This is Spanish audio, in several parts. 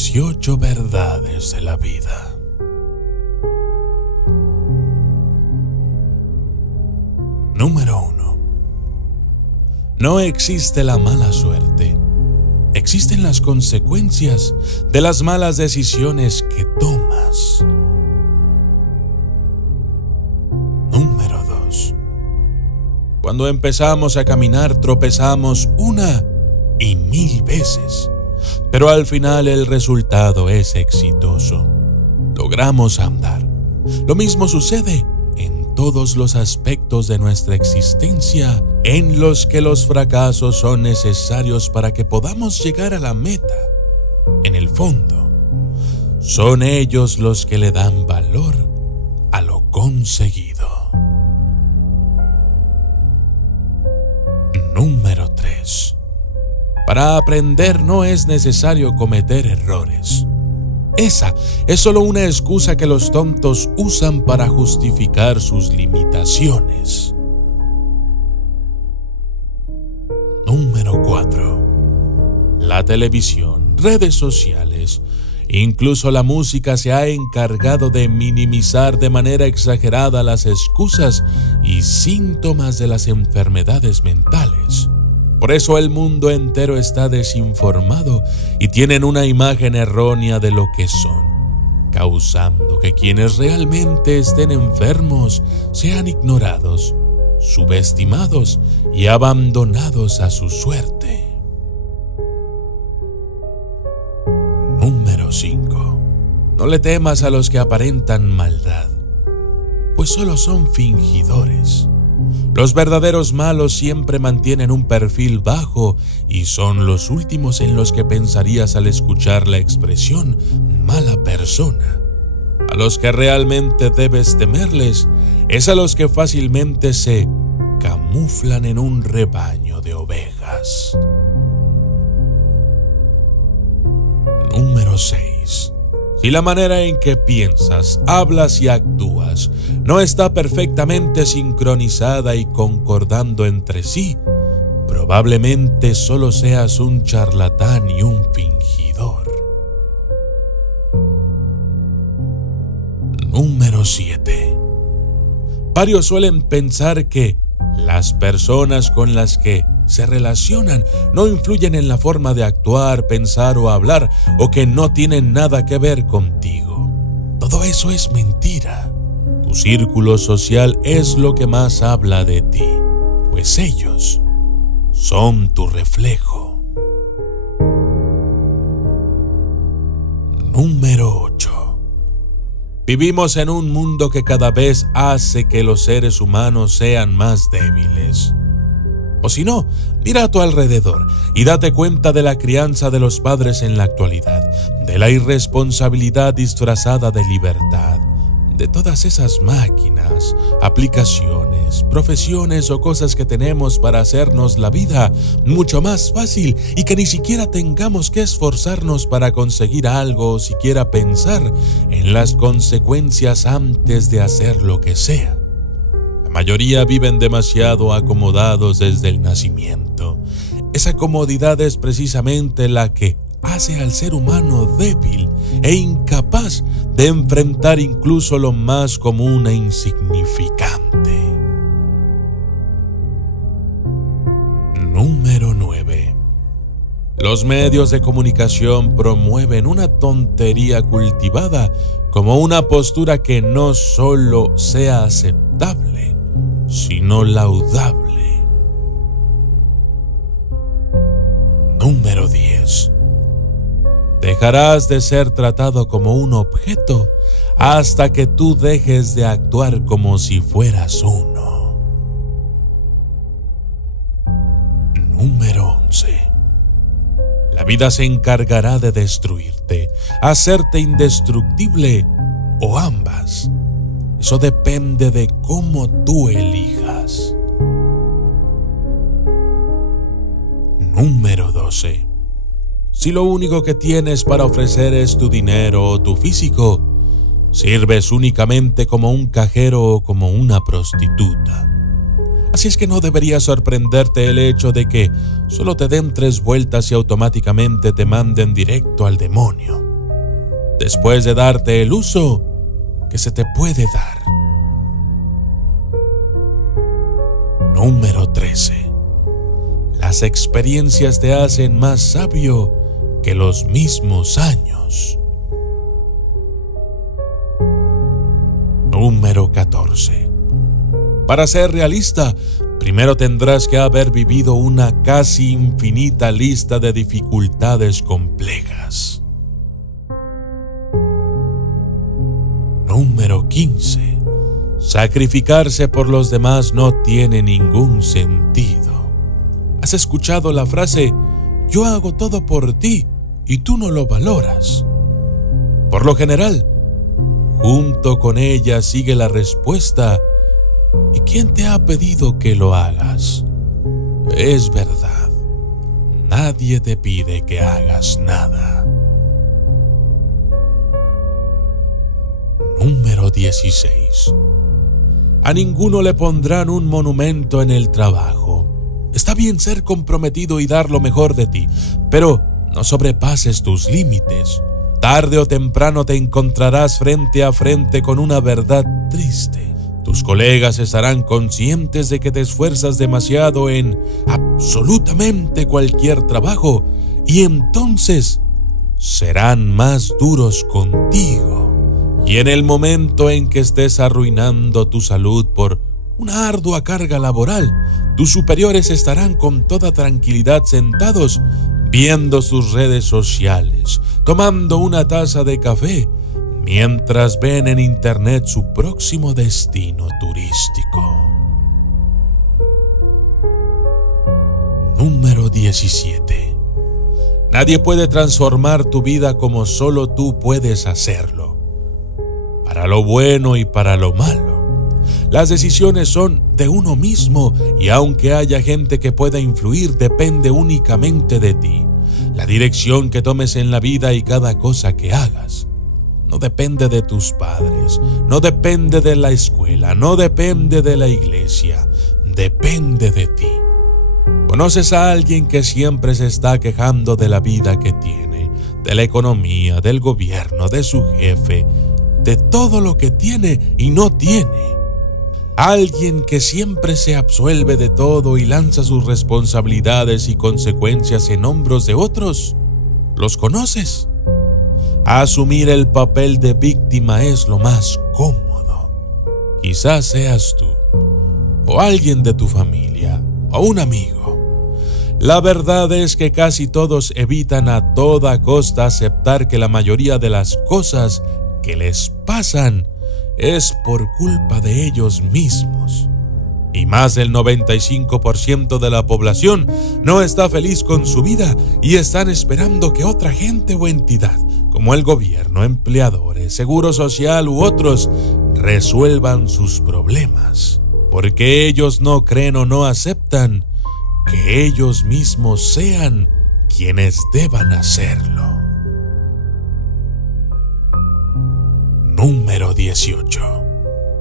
18 verdades de la vida. Número 1. No existe la mala suerte. Existen las consecuencias de las malas decisiones que tomas. Número 2. Cuando empezamos a caminar tropezamos 1 y 1000 veces, pero al final el resultado es exitoso. Logramos andar. Lo mismo sucede en todos los aspectos de nuestra existencia en los que los fracasos son necesarios para que podamos llegar a la meta. En el fondo, son ellos los que le dan valor a lo conseguido. Número 3. Para aprender no es necesario cometer errores. Esa es solo una excusa que los tontos usan para justificar sus limitaciones. Número 4. La televisión, redes sociales, incluso la música se ha encargado de minimizar de manera exagerada las excusas y síntomas de las enfermedades mentales. Por eso el mundo entero está desinformado y tienen una imagen errónea de lo que son, causando que quienes realmente estén enfermos sean ignorados, subestimados y abandonados a su suerte. Número 5. No le temas a los que aparentan maldad, pues solo son fingidores. Los verdaderos malos siempre mantienen un perfil bajo y son los últimos en los que pensarías al escuchar la expresión mala persona. A los que realmente debes temerles es a los que fácilmente se camuflan en un rebaño de ovejas. Número 6. Si la manera en que piensas, hablas y actúas no está perfectamente sincronizada y concordando entre sí, probablemente solo seas un charlatán y un fingidor. Número 7. Varios suelen pensar que las personas con las que se relacionan no influyen en la forma de actuar, pensar o hablar, o que no tienen nada que ver contigo. Todo eso es mentira. Tu círculo social es lo que más habla de ti, pues ellos son tu reflejo. Número 8. Vivimos en un mundo que cada vez hace que los seres humanos sean más débiles. O si no, mira a tu alrededor y date cuenta de la crianza de los padres en la actualidad, de la irresponsabilidad disfrazada de libertad, de todas esas máquinas, aplicaciones, profesiones o cosas que tenemos para hacernos la vida mucho más fácil y que ni siquiera tengamos que esforzarnos para conseguir algo o siquiera pensar en las consecuencias antes de hacer lo que sea. La mayoría viven demasiado acomodados desde el nacimiento. Esa comodidad es precisamente la que hace al ser humano débil e incapaz de enfrentar incluso lo más común e insignificante. Número 9. Los medios de comunicación promueven una tontería cultivada como una postura que no solo sea aceptable, sino laudable. Número 10. Dejarás de ser tratado como un objeto hasta que tú dejes de actuar como si fueras uno. Número 11. La vida se encargará de destruirte, hacerte indestructible o ambas. Eso depende de cómo tú elijas. Número 12. Si lo único que tienes para ofrecer es tu dinero o tu físico, sirves únicamente como un cajero o como una prostituta. Así es que no debería sorprenderte el hecho de que solo te den 3 vueltas y automáticamente te manden directo al demonio. después de darte el uso que se te puede dar. Número 13. Las experiencias te hacen más sabio que los mismos años. Número 14. Para ser realista, primero tendrás que haber vivido una casi infinita lista de dificultades complejas. Número 15. Sacrificarse por los demás no tiene ningún sentido. ¿Has escuchado la frase, yo hago todo por ti y tú no lo valoras? Por lo general, junto con ella sigue la respuesta, ¿y quién te ha pedido que lo hagas? Es verdad, nadie te pide que hagas nada. Número 16. A ninguno le pondrán un monumento en el trabajo. Está bien ser comprometido y dar lo mejor de ti, pero no sobrepases tus límites. Tarde o temprano te encontrarás frente a frente con una verdad triste. Tus colegas estarán conscientes de que te esfuerzas demasiado en absolutamente cualquier trabajo y entonces serán más duros contigo. Y en el momento en que estés arruinando tu salud por una ardua carga laboral, tus superiores estarán con toda tranquilidad sentados viendo sus redes sociales, tomando una taza de café, mientras ven en internet su próximo destino turístico. Número 17. Nadie puede transformar tu vida como solo tú puedes hacerlo. Para lo bueno y para lo malo. Las decisiones son de uno mismo y aunque haya gente que pueda influir, depende únicamente de ti. La dirección que tomes en la vida y cada cosa que hagas no depende de tus padres, no depende de la escuela, no depende de la iglesia, depende de ti. ¿Conoces a alguien que siempre se está quejando de la vida que tiene, de la economía, del gobierno, de su jefe, de todo lo que tiene y no tiene? Alguien que siempre se absuelve de todo y lanza sus responsabilidades y consecuencias en hombros de otros. ¿Los conoces? Asumir el papel de víctima es lo más cómodo. Quizás seas tú, o alguien de tu familia, o un amigo. La verdad es que casi todos evitan a toda costa aceptar que la mayoría de las cosas que les pasan es por culpa de ellos mismos. Y más del 95% de la población no está feliz con su vida y están esperando que otra gente o entidad, como el gobierno, empleadores, seguro social u otros, resuelvan sus problemas, porque ellos no creen o no aceptan que ellos mismos sean quienes deban hacerlo. Número 18.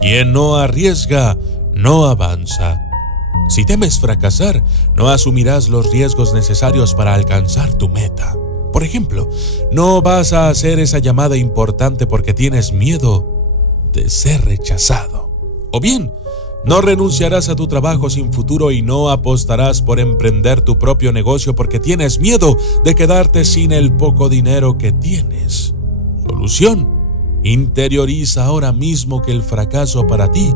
Quien no arriesga, no avanza. Si temes fracasar, no asumirás los riesgos necesarios para alcanzar tu meta. Por ejemplo, no vas a hacer esa llamada importante porque tienes miedo de ser rechazado. O bien, no renunciarás a tu trabajo sin futuro y no apostarás por emprender tu propio negocio porque tienes miedo de quedarte sin el poco dinero que tienes. Solución: interioriza ahora mismo que el fracaso para ti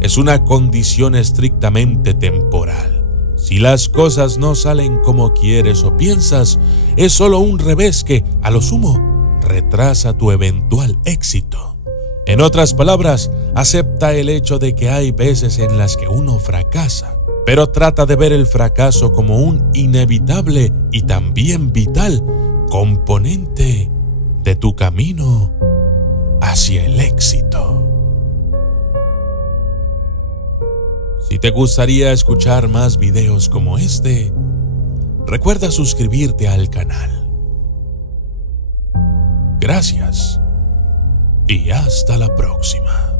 es una condición estrictamente temporal. Si las cosas no salen como quieres o piensas, es solo un revés que, a lo sumo, retrasa tu eventual éxito. En otras palabras, acepta el hecho de que hay veces en las que uno fracasa, pero trata de ver el fracaso como un inevitable y también vital componente de tu camino hacia el éxito. Si te gustaría escuchar más videos como este, recuerda suscribirte al canal. Gracias y hasta la próxima.